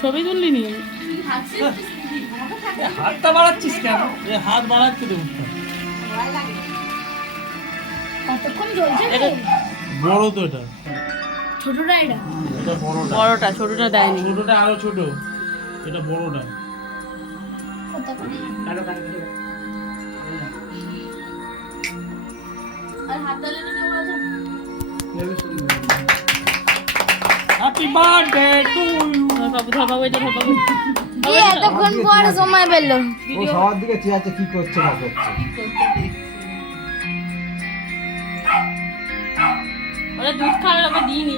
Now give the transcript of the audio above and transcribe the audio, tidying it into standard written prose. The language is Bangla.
ছবি তুললি নি? হাতটা বাড়াচ্ছিস কেন? হাত বাড়াচ্ছি তো। কতক্ষণ জ্বলছে এটা বড় তো এটা। ছোটটা এটা এটা বড়টা। বড়টা, ছোটটা দেয়নি। ছোটটা আরো ছোট, এটা বড়টা। আর হাত তালে না কেউ আছে হ্যাপি বার্থডে টু ইউ। ধর বাবু, এটা ধর বাবু। এই এতক্ষণ পর সময় পেল ও সবার দিকে চেয়ে আছে কি করছে না করছে। ওরা দুধ খাওয়ার আবার দিইনি।